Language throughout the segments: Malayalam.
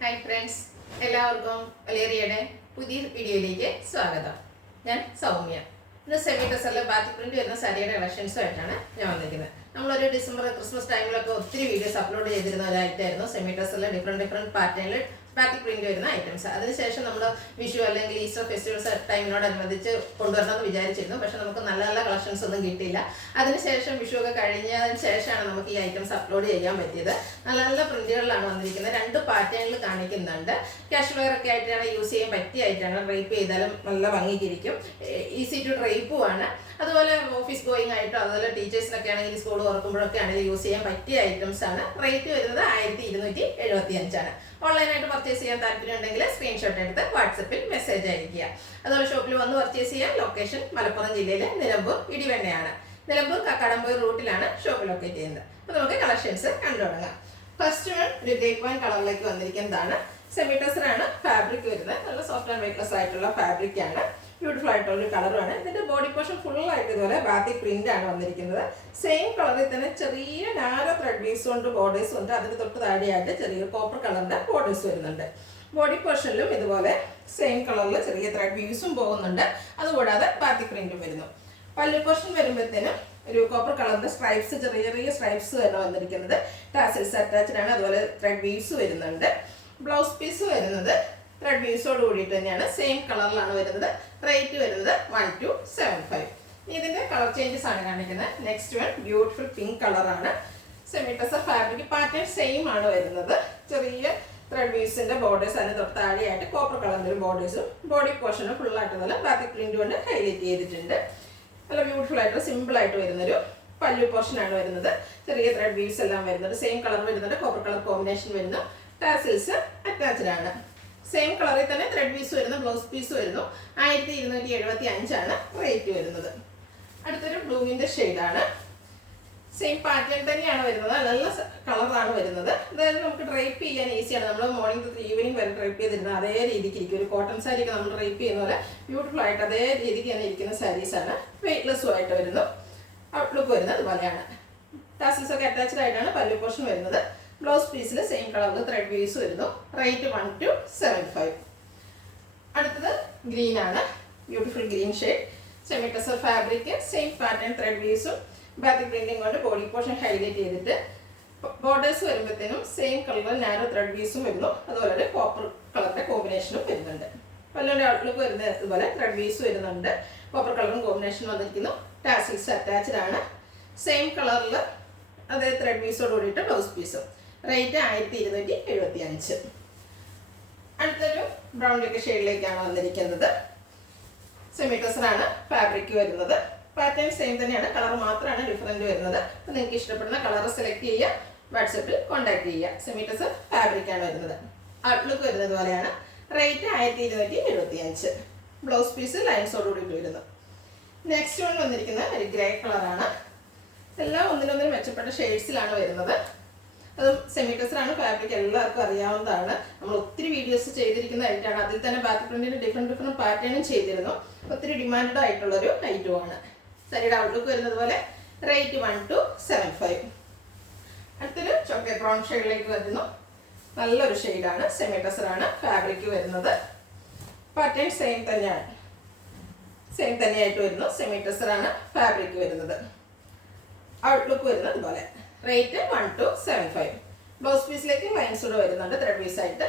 ഹായ് ഫ്രണ്ട്സ്, എല്ലാവർക്കും വലേറിയയുടെ പുതിയ വീഡിയോയിലേക്ക് സ്വാഗതം. ഞാൻ സൗമ്യ. ഇന്ന് സെമി ടെസറിലെ ബാത്തിക് പ്രിന്റ് വരുന്ന സാരിയുടെ കളക്ഷൻസുമായിട്ടാണ് ഞാൻ വന്നിരിക്കുന്നത്. നമ്മളൊരു ഡിസംബർ ക്രിസ്മസ് ടൈമിലൊക്കെ ഒത്തിരി വീഡിയോസ് അപ്ലോഡ് ചെയ്തിരുന്ന ഒരായിട്ടായിരുന്നു സെമി ടെസറിലെ ഡിഫറെൻറ്റ് പാറ്റേണിൽ ബാത്തിക് പ്രിന്റ് വരുന്ന ഐറ്റംസ്. അതിനുശേഷം നമ്മൾ വിഷു അല്ലെങ്കിൽ ഈസ്റ്റർ ഫെസ്റ്റിവൽസ് ടൈമിനോടനുബന്ധിച്ച് കൊണ്ടുവരണമെന്ന് വിചാരിച്ചിരുന്നു. പക്ഷെ നമുക്ക് നല്ല നല്ല കളക്ഷൻസ് ഒന്നും കിട്ടിയില്ല. അതിനുശേഷം വിഷു ഒക്കെ കഴിഞ്ഞതിന് ശേഷമാണ് നമുക്ക് ഈ ഐറ്റംസ് അപ്ലോഡ് ചെയ്യാൻ പറ്റിയത്. നല്ല നല്ല പ്രിന്റുകളിലാണ് വന്നിരിക്കുന്നത്. രണ്ട് പാറ്റേണിൽ കാണിക്കുന്നുണ്ട്. ക്യാഷ് വെയർ ഒക്കെ ആയിട്ടാണ് യൂസ് ചെയ്യാൻ പറ്റിയ ആയിട്ടാണ്. ഡ്രൈപ്പ് ചെയ്താലും നല്ല ഭംഗിക്കിരിക്കും. Easy to ഡ്രൈപ്പുമാണ്. അതുപോലെ ഓഫീസ് ഗോയിങ് ആയിട്ടോ അതുപോലെ ടീച്ചേഴ്സിനൊക്കെ ആണെങ്കിൽ സ്കൂൾ തുറക്കുമ്പോഴൊക്കെ ആണെങ്കിൽ യൂസ് ചെയ്യാൻ പറ്റിയ ഐറ്റംസ് ആണ്. റേറ്റ് വരുന്നത് 1275 ഓൺലൈനായിട്ട് പർച്ചേസ് ചെയ്യാൻ താല്പര്യം ഉണ്ടെങ്കിൽ സ്ക്രീൻഷോട്ട് എടുത്ത് വാട്സപ്പിൽ മെസ്സേജ് അയക്കുക. അതുപോലെ ഷോപ്പിൽ വന്ന് പർച്ചേസ് ചെയ്യാൻ ലൊക്കേഷൻ മലപ്പുറം ജില്ലയിലെ നിലമ്പൂർ ഇടിവെണ്ണയാണ്. നിലമ്പൂർ കക്കാടംപൊയിൽ റൂട്ടിലാണ് ഷോപ്പ് ലൊക്കേറ്റ് ചെയ്യുന്നത്. അപ്പോൾ നമുക്ക് കളക്ഷൻസ് കണ്ടു തുടങ്ങാം. ഫസ്റ്റ് വൺ ഒരു ഗ്രേപ്പ് വൈൻ കളറിലേക്ക് വന്നിരിക്കുന്നതാണ്. സെമി ടെസറാണ് ഫാബ്രിക് വരുന്നത്. നല്ല സോഫ്റ്റ് ആൻഡ് വെയ്റ്റ്ലെസ് ആയിട്ടുള്ള ഫാബ്രിക് ആണ്. ബ്യൂട്ടിഫുൾ ആയിട്ടുള്ള ഒരു കളറുമാണ്. ഇതിന്റെ ബോഡി പോർഷൻ ഫുൾ ആയിട്ട് ഇതുപോലെ ബാത്തിക് പ്രിന്റ് ആണ് വന്നിരിക്കുന്നത്. സെയിം കളറിൽ തന്നെ ചെറിയ നാരോ ത്രെഡ് വീസ് കൊണ്ട് ബോർഡേഴ്സ് ഉണ്ട്. അതിന് തൊട്ട് താഴെയായിട്ട് ചെറിയ കോപ്പർ കളറിന്റെ ബോർഡേഴ്സ് വരുന്നുണ്ട്. ബോഡി പോർഷനിലും ഇതുപോലെ സെയിം കളറിൽ ചെറിയ ത്രെഡ് വീസും പോകുന്നുണ്ട്. അതുകൂടാതെ ബാത്തിക് പ്രിന്റും വരുന്നു. പല്ലു പോർഷൻ വരുമ്പോഴത്തേനും ഒരു കോപ്പർ കളറിന്റെ സ്ട്രൈപ്സ്, ചെറിയ ചെറിയ സ്ട്രൈപ്സ് തന്നെ വന്നിരിക്കുന്നത്. ടാസൽസ് അറ്റാച്ച്ഡ് ആണ്. അതുപോലെ ത്രെഡ് വീസ് വരുന്നുണ്ട്. ബ്ലൗസ് പീസ് വരുന്നത് ത്രെഡ് വീസോട് കൂടിയിട്ട് തന്നെയാണ്. സെയിം കളറിലാണ് വരുന്നത്. റേറ്റ് വരുന്നത് 1275. ഇതിന്റെ കളർ ചേഞ്ചസ് ആണ് കാണിക്കുന്നത്. നെക്സ്റ്റ് വൺ ബ്യൂട്ടിഫുൾ പിങ്ക് കളറാണ്. Semi tussar fabric pattern same ആണ് വരുന്നത്. ചെറിയ ത്രെഡ് വീസിന്റെ ബോർഡേഴ്സ് അതിന് തൊട്ട് താഴെയായിട്ട് കോപ്പർ കളറിന്റെ ഒരു ബോർഡേഴ്സും ബോഡി പോർഷനും ഫുൾ ആയിട്ട് നല്ല ബാത്തിക് പ്രിന്റ് കൊണ്ട് ഹൈലൈറ്റ് ചെയ്തിട്ടുണ്ട്. നല്ല ബ്യൂട്ടിഫുൾ ആയിട്ട് സിമ്പിൾ ആയിട്ട് വരുന്നൊരു പല്ലു പോർഷൻ ആണ് വരുന്നത്. ചെറിയ ത്രെഡ് വീവ്സ് എല്ലാം വരുന്നുണ്ട്. സെയിം കളർ വരുന്നുണ്ട്. കോപ്പർ കളർ കോമ്പിനേഷൻ വരുന്നു. ടാസിൽസ് അറ്റാച്ച്ഡ് ആണ്. സെയിം കളറിൽ തന്നെ ത്രെഡ് പീസ് വരുന്നു. ബ്ലൗസ് പീസ് വരുന്നു. 1275 റേറ്റ് വരുന്നത്. അടുത്തൊരു ബ്ലൂവിന്റെ ഷെയ്ഡാണ്. സെയിം പാറ്റേൺ തന്നെയാണ് വരുന്നത്. നല്ല കളറാണ് വരുന്നത്. അതായത് നമുക്ക് ഡ്രൈപ്പ് ചെയ്യാൻ ഈസിയാണ്. നമ്മൾ മോർണിംഗ് തൊട്ട് ഈവനിങ് വരെ ഡ്രൈപ്പ് ചെയ്തിരുന്നത് അതേ രീതിക്ക് ഇരിക്കും. ഒരു കോട്ടൺ സാരി ഒക്കെ നമ്മൾ ഡ്രൈപ്പ് ചെയ്യുന്ന പോലെ ബ്യൂട്ടിഫുൾ ആയിട്ട് അതേ രീതിക്ക് തന്നെ ഇരിക്കുന്ന സാരീസാണ്. വെയ്റ്റ്ലെസ്സും ആയിട്ട് വരുന്നു. ഔട്ട്ലുക്ക് വരുന്നത് അതുപോലെയാണ്. ടാസിൽസ് ഒക്കെ അറ്റാച്ച്ഡ് ആയിട്ടാണ് പല്ലു പോർഷൻ വരുന്നത്. ബ്ലൗസ് പീസിൽ സെയിം കളറിൽ ത്രെഡ് വീസ് വരുന്നു. റേറ്റ് 1275. അടുത്തത് ഗ്രീൻ ആണ്. Beautiful green shade. Semi tussar fabric. Same pattern thread വീസും ബാത്തിക് പ്രിന്റിംഗ് കൊണ്ട് ബോഡി പോർഷൻ ഹൈലൈറ്റ് ചെയ്തിട്ട് ബോർഡേഴ്സ് വരുമ്പോഴത്തേനും സെയിം കളറിൽ നാരോ ത്രെഡ് വീസും വരുന്നു. അതുപോലെ കോപ്പർ കളറിന്റെ കോമ്പിനേഷനും വരുന്നുണ്ട്. പല്ലുവിന്റെ ഔട്ട്ലുക്ക് വരുന്നത് ഇതുപോലെ ത്രെഡ് വീസ് വരുന്നുണ്ട്. കോപ്പർ കളറും കോമ്പിനേഷൻ വന്നിരിക്കുന്നു. ടാസിൽസ് അറ്റാച്ച്ഡ് ആണ്. സെയിം കളറിൽ അതേ ത്രെഡ് പീസോട് കൂടിയിട്ട് ബ്ലൗസ് പീസും. റേറ്റ് 1275. അടുത്തൊരു ബ്രൗൺ ലേക്ക് ഷെയ്ഡിലേക്കാണ് വന്നിരിക്കുന്നത്. സെമി ടെസറാണ് ഫാബ്രിക് വരുന്നത്. പാറ്റേൺ സെയിം തന്നെയാണ്. കളർ മാത്രമാണ് ഡിഫറൻറ്റ് വരുന്നത്. അപ്പോൾ നിങ്ങൾക്ക് ഇഷ്ടപ്പെടുന്ന കളർ സെലക്ട് ചെയ്യുക. വാട്സപ്പിൽ കോൺടാക്ട് ചെയ്യുക. സെമി ടെസർ ഫാബ്രിക് ആണ് വരുന്നത്. ഔട്ട്ലുക്ക് വരുന്നത് പോലെയാണ്. റേറ്റ് 1275. ബ്ലൗസ് പീസ് ലൈൻസോട് കൂടിയിട്ട് വരുന്നു. നെക്സ്റ്റ് വൺ വന്നിരിക്കുന്ന ഒരു ഗ്രേ കളറാണ്. എല്ലാം ഒന്നിനൊന്നിനും മെച്ചപ്പെട്ട ഷെയ്ഡ്സിലാണ് വരുന്നത്. അതും സെമി ടെസറാണ് ഫാബ്രിക്. എല്ലാവർക്കും അറിയാവുന്നതാണ്. നമ്മൾ ഒത്തിരി വീഡിയോസ് ചെയ്തിരിക്കുന്ന ഐറ്റമാണ്. അതിൽ തന്നെ ബാത്തിക് പ്രിന്റിന് ഡിഫറെൻറ്റ് പാറ്റേണും ചെയ്തിരുന്നു. ഒത്തിരി ഡിമാൻഡ് ആയിട്ടുള്ളൊരു ഐറ്റമാണ്. സാരിയുടെ ഔട്ട്ലുക്ക് വരുന്നത് പോലെ. റേറ്റ് 1275. അടുത്തൊരു ചോക്ലേറ്റ് ബ്രൗൺ ഷെയ്ഡിലേക്ക് വരുന്നു. നല്ലൊരു ഷെയ്ഡാണ്. സെമി ടെസറാണ് ഫാബ്രിക് വരുന്നത്. പാറ്റേൺ സെയിം തന്നെയായിട്ട് വരുന്നു. സെമി ടെസറാണ് ഫാബ്രിക് വരുന്നത്. ഔട്ട്ലുക്ക് വരുന്നത് അതുപോലെ. റേറ്റ് 1275. ബ്ലൗസ് പീസിലേക്ക് ലൈൻസ് കൂടെ വരുന്നുണ്ട്. ത്രെഡ് പീസ് ആയിട്ട്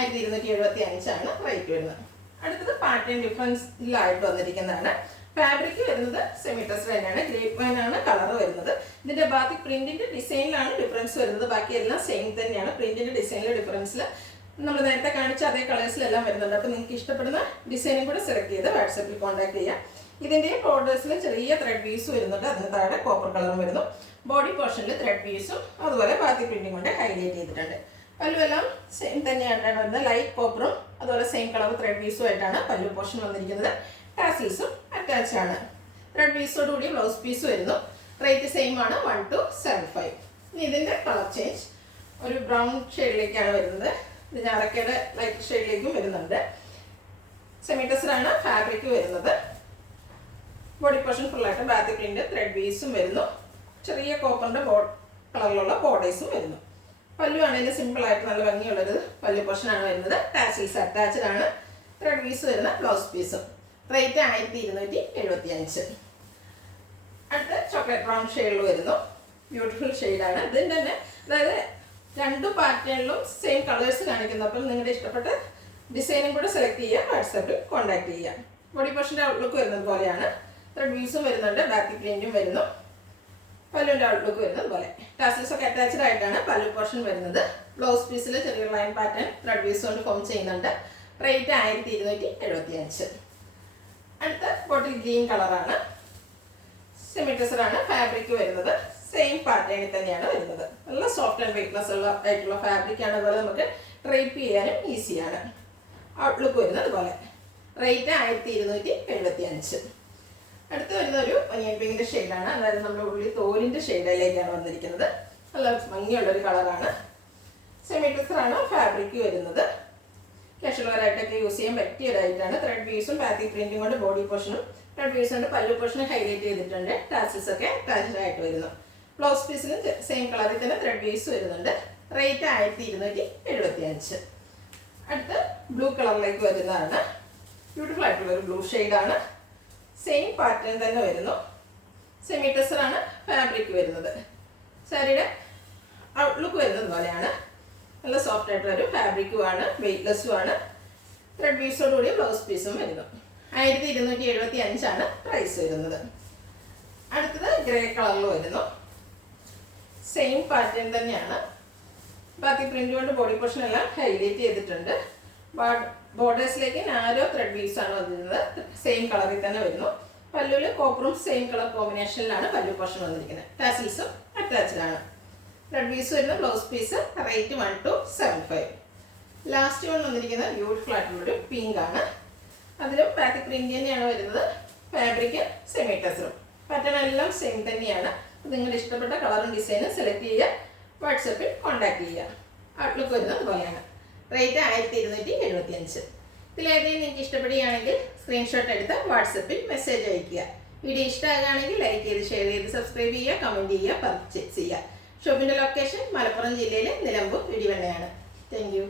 1275 റേറ്റ് വരുന്നത്. അടുത്തത് പാറ്റേൺ ഡിഫറൻസിലായിട്ട് വന്നിരിക്കുന്നതാണ്. ഫാബ്രിക് വരുന്നത് സെമി ടെസർ തന്നെയാണ്. ഗ്രേപ്പ് വൈൻ ആണ് കളർ വരുന്നത്. ഇതിന്റെ ബാത്തിക് പ്രിന്റിന്റെ ഡിസൈനിലാണ് ഡിഫറൻസ് വരുന്നത്. ബാക്കി എല്ലാം സെയിം തന്നെയാണ്. പ്രിന്റിന്റെ ഡിസൈനിലെ ഡിഫറൻസിൽ നമ്മൾ നേരത്തെ കാണിച്ച അതേ കളേഴ്സിലെല്ലാം വരുന്നുണ്ട്. അപ്പോൾ നിങ്ങൾക്ക് ഇഷ്ടപ്പെടുന്ന ഡിസൈനും കൂടെ സെലക്ട് ചെയ്ത് വാട്സപ്പിൽ കോൺടാക്ട് ചെയ്യാം. ഇതിന്റെ ബോർഡേഴ്സിൽ ചെറിയ ത്രെഡ് പീസ് വരുന്നുണ്ട്. അതിന് താഴെ കോപ്പർ കളറും വരുന്നു. ബോഡി പോർഷനിൽ ത്രെഡ് പീസും അതുപോലെ ബാത്തിക് പ്രിന്റും കൊണ്ട് ഹൈലൈറ്റ് ചെയ്തിട്ടുണ്ട്. പല്ലുവെല്ലാം സെയിം തന്നെയായിട്ടാണ് വരുന്നത്. ലൈറ്റ് കോപ്പറും അതുപോലെ സെയിം കളർ ത്രെഡ് പീസും ആയിട്ടാണ് പല്ലു പോർഷൻ വന്നിരിക്കുന്നത്. ടാസിൽസും അറ്റാച്ച് ആണ്. ത്രെഡ് പീസോട് കൂടി ബ്ലൗസ് പീസ് വരുന്നു. റേറ്റ് സെയിം ആണ് 1275. ഇനി ഇതിന്റെ കളർ ചേഞ്ച് ഒരു ബ്രൗൺ ഷെയ്ഡിലേക്കാണ് വരുന്നത്. ഇത് ഞാറക്കയുടെ ലൈറ്റ് ഷെയ്ഡിലേക്കും വരുന്നുണ്ട്. സെമി ടെസറാണ് ഫാബ്രിക് വരുന്നത്. ബോഡി പോർഷൻ ഫുള്ളായിട്ട് ബാത്തിക് പ്രിന്റ് ത്രെഡ് പീസും വരുന്നു. ചെറിയ കോപ്പറിന്റെ കളറിലുള്ള ബോർഡേഴ്സും വരുന്നു. പല്ലു ആണെങ്കിലും സിമ്പിളായിട്ട് നല്ല ഭംഗിയുള്ളൊരു പല്ലു പോർഷനാണ് വരുന്നത്. ടാസിൽസ് അറ്റാച്ച്ഡ് ആണ്. ത്രെഡ് പീസ് വരുന്ന ബ്ലൗസ് പീസും. റേറ്റ് 1275. അടുത്ത ചോക്ലേറ്റ് ബ്രൗൺ ഷെയ്ഡിൽ വരുന്നു. ബ്യൂട്ടിഫുൾ ഷെയ്ഡാണ്. ഇതിൻ്റെ തന്നെ അതായത് 2 പാറ്റേണിലും സെയിം കളേഴ്സ് കാണിക്കുന്നു. അപ്പം നിങ്ങളുടെ ഇഷ്ടപ്പെട്ട ഡിസൈനും കൂടെ സെലക്ട് ചെയ്യുക. വാട്സാപ്പിൽ കോൺടാക്ട് ചെയ്യുക. ബോഡി പോർഷൻ്റെ ഔട്ട്ലുക്ക് വരുന്നത് പോലെയാണ്. ത്രെഡ് പീസും വരുന്നുണ്ട്. ബാക്കി പ്രിൻറ്റും വരുന്നു. പല്ലുവിൻ്റെ ഔട്ട്ലുക്ക് വരുന്നത് പോലെ. ടാസിൽസ് ഒക്കെ അറ്റാച്ച്ഡ് ആയിട്ടാണ് പല്ലു പോർഷൻ വരുന്നത്. ബ്ലൗസ് പീസിൽ ചെറിയ ലൈൻ പാറ്റേൺ ത്രെഡ് പീസ് കൊണ്ട് ഫോം ചെയ്യുന്നുണ്ട്. റേറ്റ് 1275. അടുത്ത ബോട്ടിൽ ഗ്രീൻ കളറാണ്. സെമി ടെസറാണ് ഫാബ്രിക് വരുന്നത്. സെയിം പാറ്റേണിൽ തന്നെയാണ് വരുന്നത്. നല്ല സോഫ്റ്റ് ആൻഡ് വെയ്റ്റ്ലെസ് ആയിട്ടുള്ള ഫാബ്രിക്കാണ്. അതുപോലെ നമുക്ക് ഡ്രൈപ്പ് ചെയ്യാനും ഈസിയാണ്. ഔട്ട്ലുക്ക് വരുന്നത് പോലെ. റേറ്റ് 1275. അടുത്ത് വരുന്ന ഒരു ഒനിയൻ പിങ്കിൻ്റെ ഷെയ്ഡാണ്. അതായത് നമ്മുടെ ഉള്ളി തോലിൻ്റെ ഷെയ്ഡിലേക്കാണ് വന്നിരിക്കുന്നത്. നല്ല ഭംഗിയുള്ളൊരു കളറാണ്. സെമി ടെസറാണ് ഫാബ്രിക് വരുന്നത്. കാഷ്വൽ വെയറായിട്ടൊക്കെ യൂസ് ചെയ്യാൻ പറ്റിയതായിട്ടാണ്. ത്രെഡ് പീസും ബാത്തി പ്രിൻറ്റും കൊണ്ട് ബോഡി പോർഷനും ത്രെഡ് പീസ് കൊണ്ട് പല്ലു പോർഷനും ഹൈലൈറ്റ് ചെയ്തിട്ടുണ്ട്. ടാസിൽസ് ഒക്കെ അറ്റാച്ച്ഡ് ആയിട്ട് വരുന്നു. ബ്ലൗസ് പീസിന് സെയിം കളറിൽ തന്നെ ത്രെഡ് പീസ് വരുന്നുണ്ട്. റേറ്റ് 1275. അടുത്ത് ബ്ലൂ കളറിലേക്ക് വരുന്നതാണ്. ബ്യൂട്ടിഫുൾ ആയിട്ടുള്ളൊരു ബ്ലൂ ഷെയ്ഡാണ്. സെയിം പാറ്റേൺ തന്നെ വരുന്നു. സെമി ടെസറാണ് ഫാബ്രിക് വരുന്നത്. സാരിയുടെ ഔട്ട്ലുക്ക് വരുന്നത് പോലെയാണ്. നല്ല സോഫ്റ്റ് ആയിട്ടുള്ളൊരു ഫാബ്രിക്കുമാണ്. വെയ്റ്റ്ലെസ്സും ആണ്. ത്രെഡ് പീസോടുകൂടി ബ്ലൗസ് പീസും വരുന്നു. 1275 പ്രൈസ് വരുന്നത്. അടുത്തത് ഗ്രേ കളറിൽ വരുന്നു. സെയിം പാറ്റേൺ തന്നെയാണ്. ബാക്കി പ്രിന്റ് കൊണ്ട് ബോഡി പോർഷൻ എല്ലാം ഹൈലൈറ്റ് ചെയ്തിട്ടുണ്ട്. ബോർഡേഴ്സിലേക്ക് നാരോ ത്രെഡ് പീസാണ് വന്നിരുന്നത്. സെയിം കളറിൽ തന്നെ വരുന്നു. പല്ലുവിൽ കോപ്പറും സെയിം കളർ കോമ്പിനേഷനിലാണ് പല്ലു പോർഷൻ വന്നിരിക്കുന്നത്. ടാസിൽസും അറ്റാച്ച്ഡ് ആണ്. ത്രെഡ് പീസ് വരുന്ന blouse piece. Rate 1275. Last one വന്നിരിക്കുന്നത് ബ്യൂട്ടിഫുൾ ആയിട്ടുള്ളൊരു പിങ്ക് ആണ്. അതിലും ബാക്കി പ്രിന്റ് തന്നെയാണ് വരുന്നത്. ഫാബ്രിക് സെമി ടെസറും. പാറ്റേൺ എല്ലാം സെയിം തന്നെയാണ്. നിങ്ങളുടെ ഇഷ്ടപ്പെട്ട കളറും ഡിസൈനും സെലക്ട് ചെയ്യുക. വാട്സാപ്പിൽ കോൺടാക്ട് ചെയ്യുക. ഔട്ട്ലുക്ക് വരുന്നത് പോലെയാണ്. റേറ്റ് 1275. ഇതിലേതെങ്കിലും നിങ്ങൾക്ക് ഇഷ്ടപ്പെടുകയാണെങ്കിൽ സ്ക്രീൻഷോട്ട് എടുത്ത് വാട്സപ്പിൽ മെസ്സേജ് അയയ്ക്കുക. വീഡിയോ ഇഷ്ടമാകുകയാണെങ്കിൽ ലൈക്ക് ചെയ്ത് ഷെയർ ചെയ്ത് സബ്സ്ക്രൈബ് ചെയ്യുക, കമൻറ്റ് ചെയ്യുക, പർച്ചേസ് ചെയ്യുക. ഷോപ്പിൻ്റെ ലൊക്കേഷൻ മലപ്പുറം ജില്ലയിലെ നിലമ്പൂർ ഇടിവണ്ണയാണ്. Thank you.